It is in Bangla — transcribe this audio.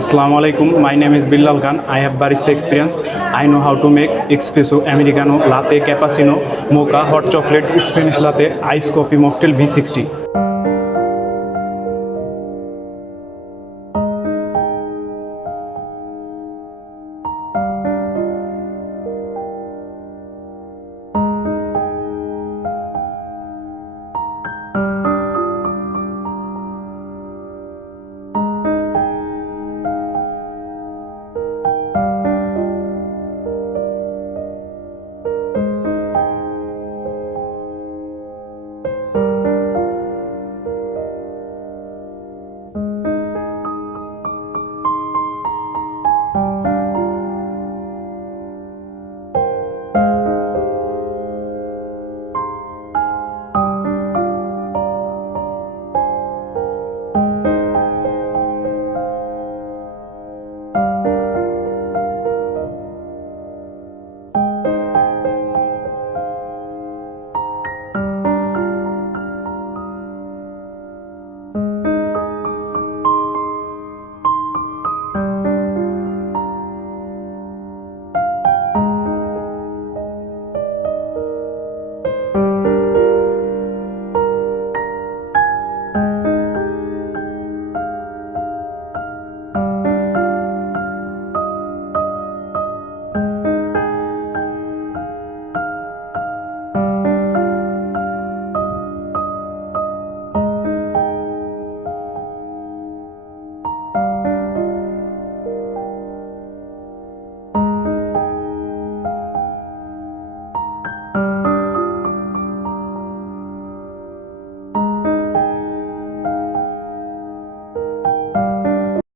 আসসালামু আলাইকুম my name is Billal Khan I have barista experience I know how to make espresso Americano লাতে ক্যাপাসিনো mocha hot chocolate Spanish লাতে ice coffee mocktail V sixty